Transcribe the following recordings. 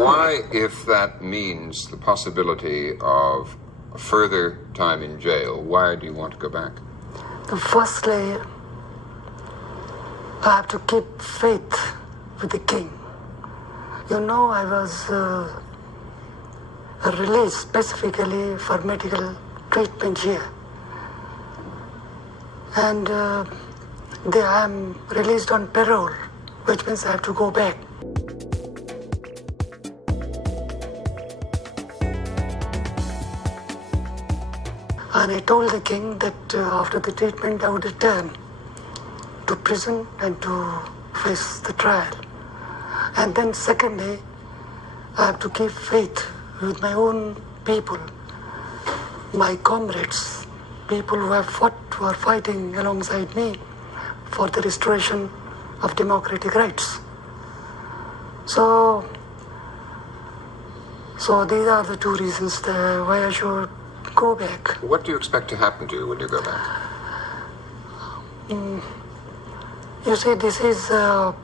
Why, if that means the possibility of further time in jail, why do you want to go back? Firstly, I have to keep faith with the king. You know, I was released specifically for medical treatment here. And I am released on parole, which means I have to go back. And I told the king that after the treatment I would return to prison and to face the trial. And then secondly, I have to keep faith with my own people, my comrades, people who are fighting alongside me for the restoration of democratic rights. So these are the two reasons why I should go back. What do you expect to happen to you when you go back? You see, this is the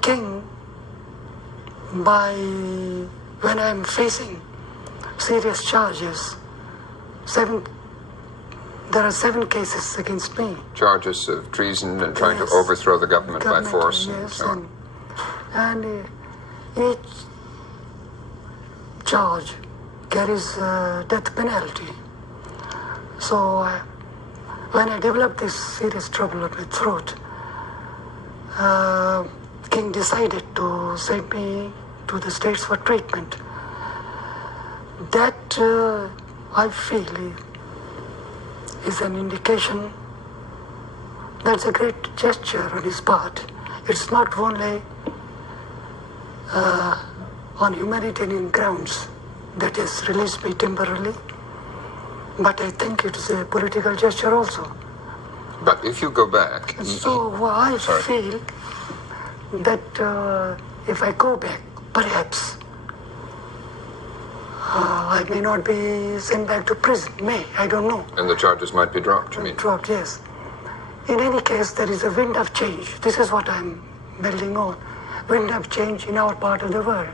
king when I'm facing serious charges. There are 7 cases against me. Charges of treason and trying to overthrow the government by force. Yes, and so on. And each charge carries a death penalty. So when I developed this serious trouble with my throat, king decided to send me to the States for treatment. That I feel is an indication that's a great gesture on his part. It's not only on humanitarian grounds that has released me temporarily, but I think it's a political gesture also. But if you go back... So I feel that if I go back, perhaps I may not be sent back to prison. I don't know. And the charges might be dropped, you mean? Dropped, yes. In any case, there is a wind of change. This is what I'm building on. Wind of change in our part of the world.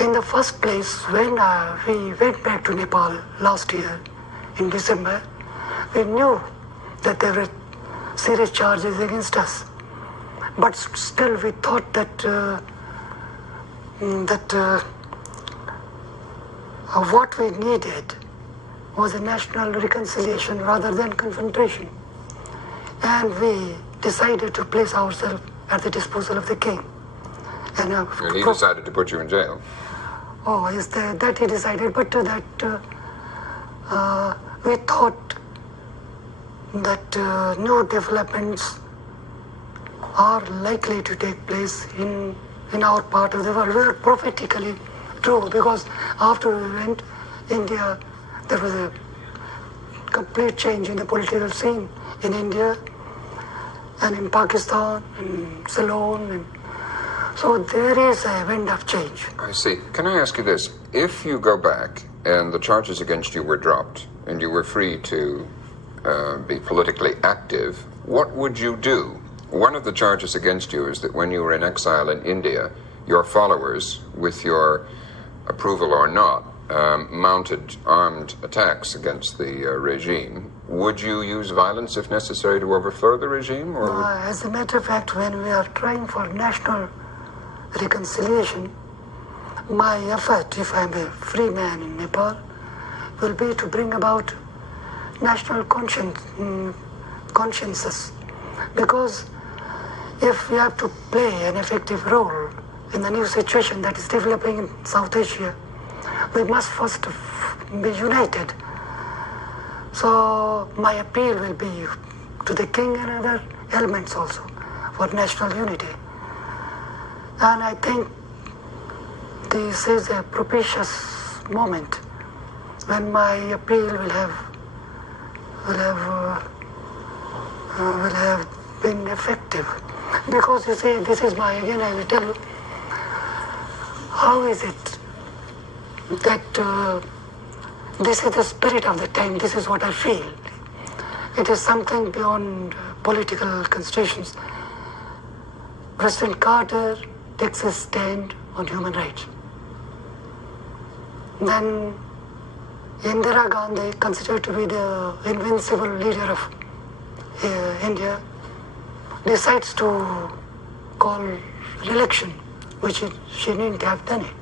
In the first place, when we went back to Nepal last year, in December, we knew that there were serious charges against us. But still we thought that what we needed was a national reconciliation rather than confrontation. And we decided to place ourselves at the disposal of the king. And he decided to put you in jail. Oh, yes, that he decided, but we thought that new developments are likely to take place in our part of the world. We were prophetically true, because after we went India, there was a complete change in the political scene in India and in Pakistan and Ceylon. And so there is a wind of change. I see. Can I ask you this? If you go back and the charges against you were dropped and you were free to be politically active, what would you do? One of the charges against you is that when you were in exile in India, your followers, with your approval or not, mounted armed attacks against the regime. Would you use violence if necessary to overthrow the regime? Or as a matter of fact, when we are trying for national reconciliation, my effort, if I'm a free man in Nepal, will be to bring about national consciences. Because if we have to play an effective role in the new situation that is developing in South Asia, we must first be united. So my appeal will be to the king and other elements also for national unity. And I think this is a propitious moment when my appeal will have been effective. Because you see, this is again I will tell you, how is it that this is the spirit of the time, this is what I feel. It is something beyond political considerations. President Carter takes a stand on human rights. Then Indira Gandhi, considered to be the invincible leader of India, decides to call re-election, which she didn't have done it.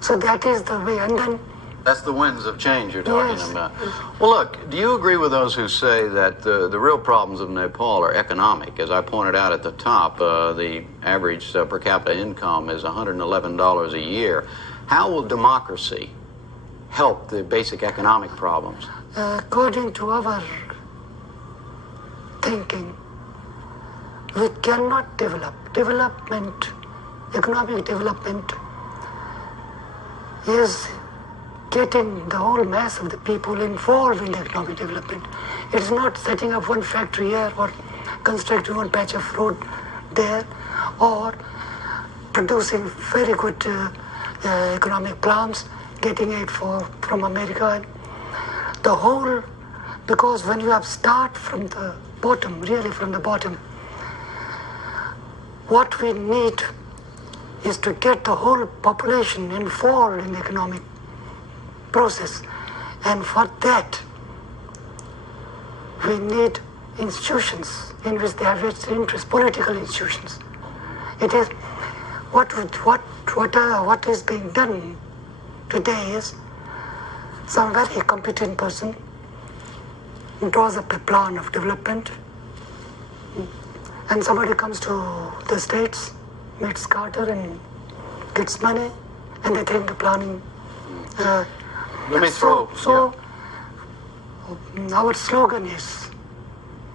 So that is the way. And then that's the winds of change you're talking yes. about. Well, look, do you agree with those who say that the real problems of Nepal are economic? As I pointed out at the top, the average per capita income is $111 a year. How will democracy help the basic economic problems? According to our thinking, we cannot economic development is getting the whole mass of the people involved in economic development. It's not setting up one factory here or constructing one patch of road there or producing very good economic plans, getting aid from America. The whole, because when you have start from the bottom, really from the bottom, what we need is to get the whole population involved in the economic process. And for that, we need institutions in which they have its interest, political institutions. It is what is being done today is some very competent person draws up a plan of development, and somebody comes to the States, meets Carter and gets money, and they take the planning. Let me throw. Our slogan is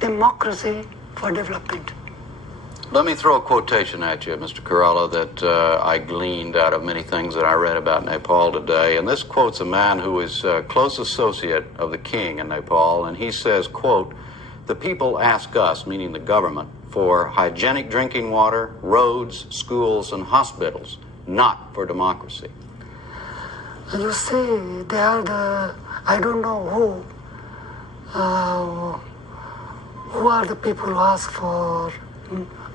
democracy for development. Let me throw a quotation at you, Mr. Kerala, that I gleaned out of many things that I read about Nepal today. And this quote's a man who is a close associate of the king in Nepal, and he says, quote, "The people ask us," meaning the government, "for hygienic drinking water, roads, schools, and hospitals, not for democracy." You see, they are I don't know who are the people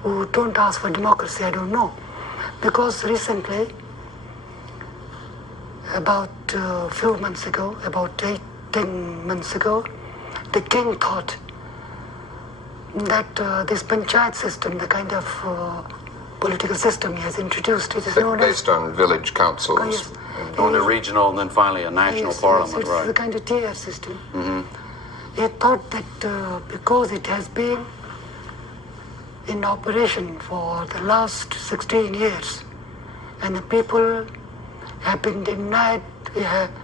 who don't ask for democracy, I don't know. Because recently, about a few months ago, about 10 months ago, the king thought that this panchayat system, the kind of political system he has introduced, it is known based on village councils. Yes. On a regional and then finally a national parliament, it's right? the kind of tier system. Mm-hmm. He thought that because it has been in operation for the last 16 years, and the people have been denied,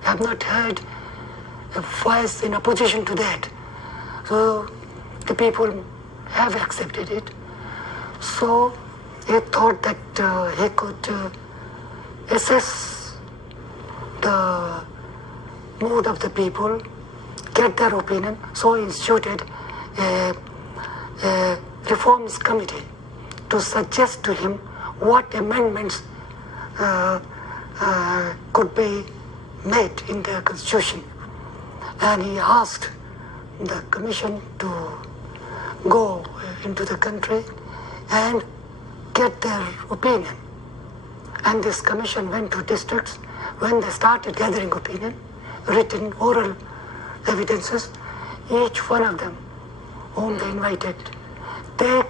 have not heard a voice in opposition to that. So the people have accepted it. So he thought that he could assess the mood of the people, get their opinion. So he instituted a reforms committee to suggest to him what amendments could be made in the constitution. And he asked the commission to go into the country and get their opinion. And this commission went to districts. When they started gathering opinion, written, oral evidences, each one of them whom they invited, they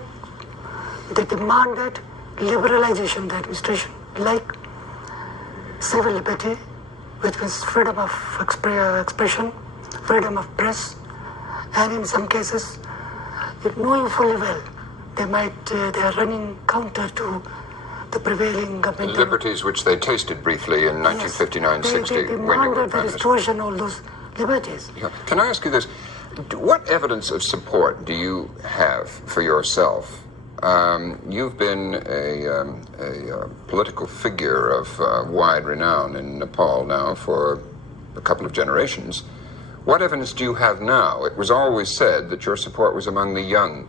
demanded liberalization of the administration, like civil liberty, which means freedom of expression, freedom of press, and in some cases, knowing fully well they are running counter to the prevailing government. Liberties which they tasted briefly in 1959-60 they when you were demanded the Prime Minister. restoration of all those liberties. Yeah. Can I ask you this? What evidence of support do you have for yourself? You've been a political figure of wide renown in Nepal now for a couple of generations. What evidence do you have now? It was always said that your support was among the young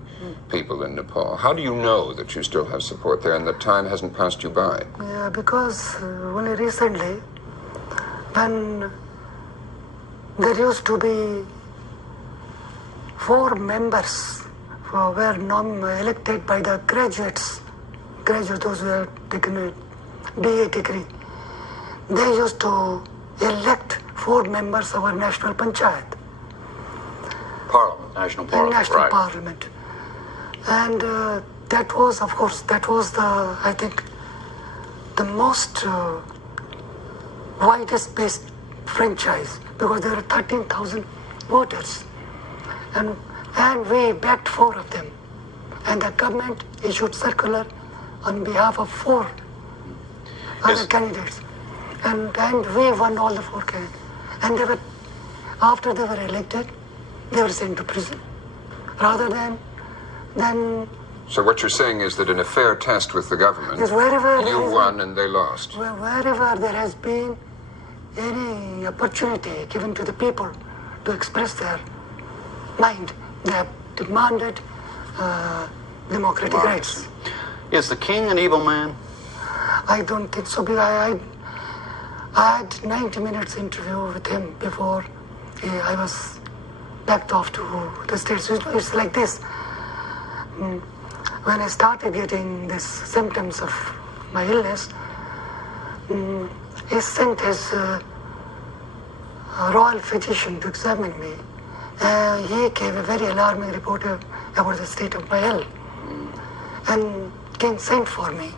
people in Nepal. How do you know that you still have support there and that time hasn't passed you by? Yeah, because only recently, when there used to be 4 members who were elected by the graduates graduates, those who have taken a BA degree, they used to elect 4 members of our national panchayat. Parliament, national parliament, National right. Parliament. And that was, of course, that was I think, the most widest based franchise, because there were 13,000 voters. And we backed 4 of them. And the government issued circular on behalf of 4 other candidates. And we won all the 4 candidates. And after they were elected, they were sent to prison. Rather than So what you're saying is that in a fair test with the government, yes, wherever you won and they lost. wherever there has been any opportunity given to the people to express their mind, they have demanded democratic rights. Is the king an evil man? I don't think so. I had 90 minutes interview with him before I was backed off to the States. It's like this. When I started getting these symptoms of my illness, he sent his royal physician to examine me. He gave a very alarming report about the state of my health. And king sent for me.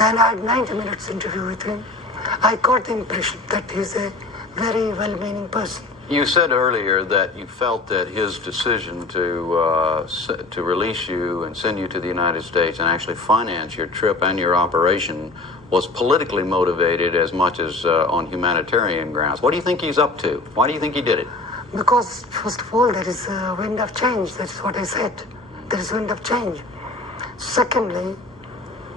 And I had 90 minutes interview with him. I got the impression that he's a very well-meaning person. You said earlier that you felt that his decision to release you and send you to the United States and actually finance your trip and your operation was politically motivated as much as on humanitarian grounds. What do you think he's up to? Why do you think he did it? Because, first of all, there is a wind of change. That is what I said. There is wind of change. Secondly,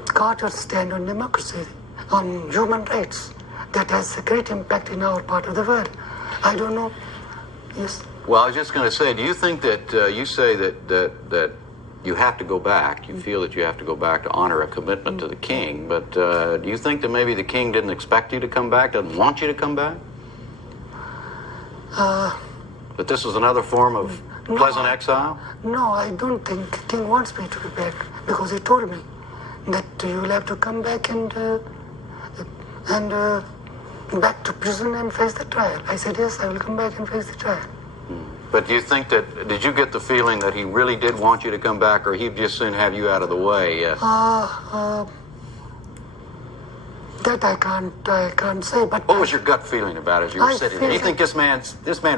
Carter's stand on democracy, on human rights. That has a great impact in our part of the world. I don't know. Yes. Well, I was just going to say, do you think that you say that you have to go back, you feel that you have to go back to honor a commitment to the king, but do you think that maybe the king didn't expect you to come back, doesn't want you to come back? That this was another form of pleasant exile? No, I don't think king wants me to be back, because he told me that you will have to come back and back to prison and face the trial. I said, yes, I will come back and face the trial. But do you think that, did you get the feeling that he really did want you to come back, or he'd just soon have you out of the way? That I can't say, but... What was your gut feeling about it as you were sitting there? Do you think this man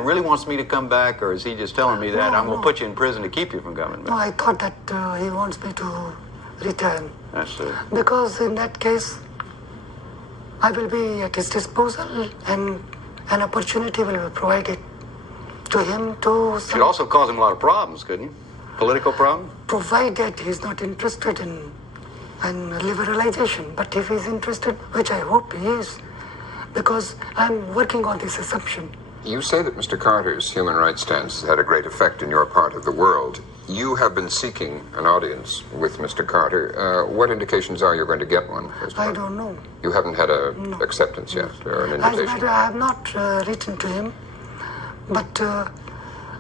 really wants me to come back, or is he just telling me that I'm going to put you in prison to keep you from coming back? No, I thought that he wants me to return. I see. Because in that case, I will be at his disposal, and an opportunity will be provided to him to... It could also cause him a lot of problems, couldn't you? Political problems? Provided he's not interested in liberalization. But if he's interested, which I hope he is, because I'm working on this assumption. You say that Mr. Carter's human rights stance has had a great effect in your part of the world. You have been seeking an audience with Mr. Carter. What indications are you going to get one? I don't know. You haven't had an acceptance yet, or an invitation? I have not written to him, but I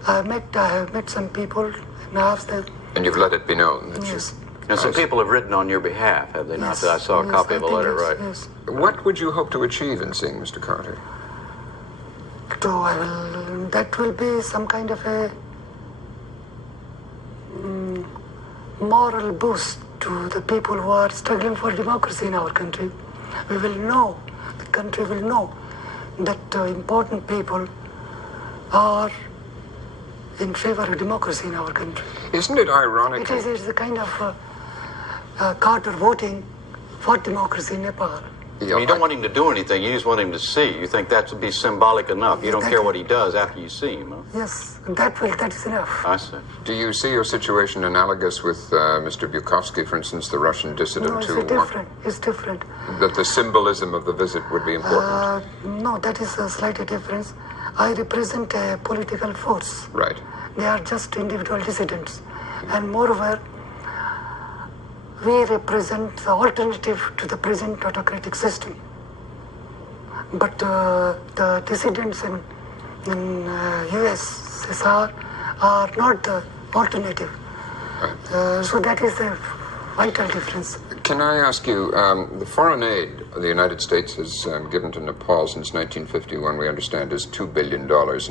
have met some people and asked them. And you've let it be known that Yes. And some people have written on your behalf, have they not? Yes. I saw a copy of a letter, yes, right? Yes. What would you hope to achieve in seeing Mr. Carter? That will be some kind of a moral boost to the people who are struggling for democracy in our country. We will know, the country will know that important people are in favor of democracy in our country. Isn't it ironic? It's the kind of Carter voting for democracy in Nepal. You don't want him to do anything, you just want him to see. You think that would be symbolic enough. You don't care what he does after you see him, huh? Yes, that is enough. I see. Do you see your situation analogous with Mr. Bukovsky, for instance, the Russian dissident No, who... It's different. That the symbolism of the visit would be important? No, that is a slight difference. I represent a political force. Right. They are just individual dissidents. And moreover, we represent the alternative to the present autocratic system. But the dissidents in USSR are not the alternative. Right. So that is the vital difference. Can I ask you, the foreign aid the United States has given to Nepal since 1951, we understand, is $2 billion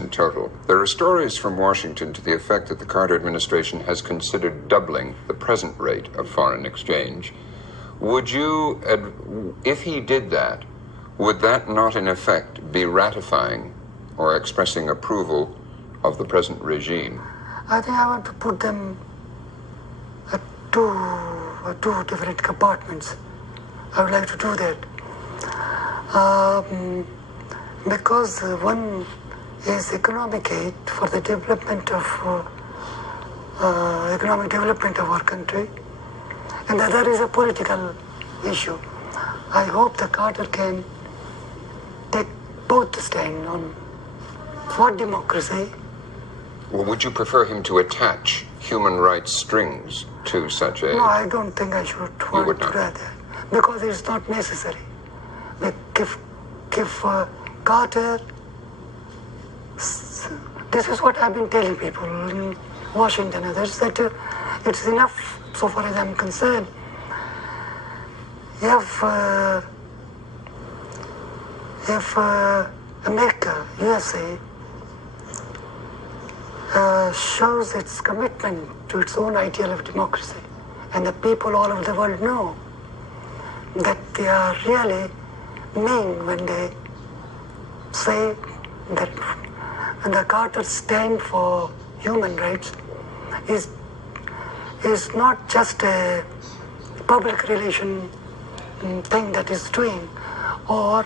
in total. There are stories from Washington to the effect that the Carter administration has considered doubling the present rate of foreign exchange. Would you, if he did that, would that not in effect be ratifying or expressing approval of the present regime? I think I want to put them at two different compartments. I would like to do that. Because one is economic aid for the development of economic development of our country, and the other is a political issue. I hope the Carter can take both the stand on for democracy. Well, would you prefer him to attach human rights strings to such aid? No, I don't think I should want to do that, because it's not necessary. If Carter, this is what I've been telling people in Washington and others, that it's enough, so far as I'm concerned, if America, USA, shows its commitment to its own ideal of democracy, and the people all over the world know that they are really mean when they say that the Carter stand for human rights is not just a public relation thing that is doing, or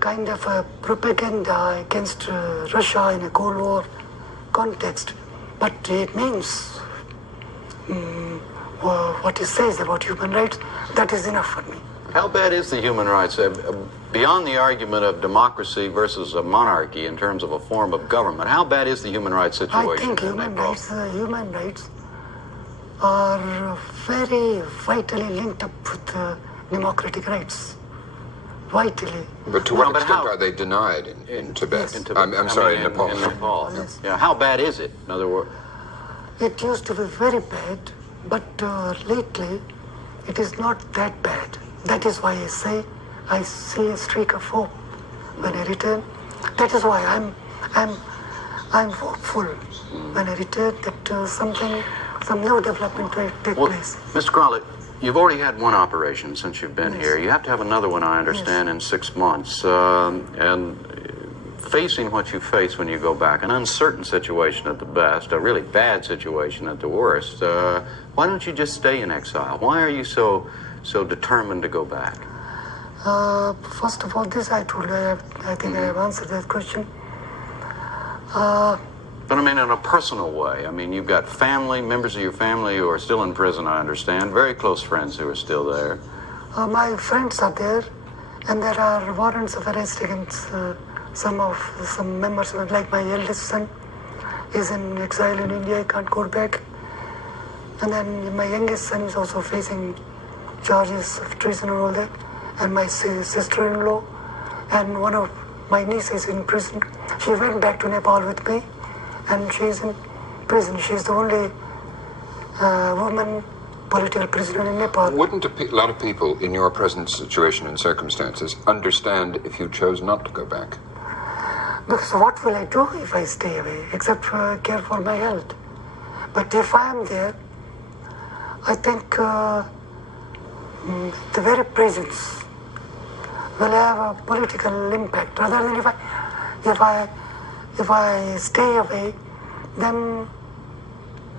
kind of a propaganda against Russia in a Cold War context, but it means what he says about human rights. That is enough for me. How bad is the human rights, beyond the argument of democracy versus a monarchy in terms of a form of government, how bad is the human rights situation I think in Nepal? human rights are very vitally linked up with democratic rights. Vitally. But to what extent are they denied in Tibet? Yes. I'm sorry, in Nepal. In Nepal. Yes. Yeah, how bad is it, in other words? It used to be very bad, but lately it is not that bad. That is why I say I see a streak of hope when I return. That is why I'm hopeful when I return that some new development will take place. Mr. Crowley, you've already had one operation since you've been here. You have to have another one, I understand, in 6 months. And facing what you face when you go back, an uncertain situation at the best, a really bad situation at the worst, why don't you just stay in exile? Why are you so determined to go back? First of all, this I told you, I think I have answered that question. But I mean, in a personal way. I mean, you've got family, members of your family who are still in prison, I understand. Very close friends who are still there. My friends are there, and there are warrants of arrest against some members, like my eldest son is in exile in India, he can't go back. And then my youngest son is also facing charges of treason and all that. And my sister-in-law and one of my nieces in prison. She went back to Nepal with me, and she's in prison. She's the only woman political prisoner in Nepal. Wouldn't a lot of people in your present situation and circumstances understand if you chose not to go back? Because what will I do if I stay away, except care for my health? But if I am there, I think the very presence will have a political impact. Rather than if I stay away, then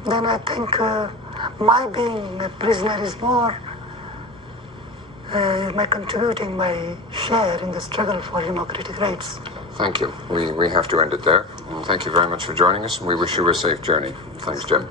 I think my being a prisoner is more my contributing my share in the struggle for democratic rights. Thank you. We have to end it there. Thank you very much for joining us, and we wish you a safe journey. Thanks, Jim.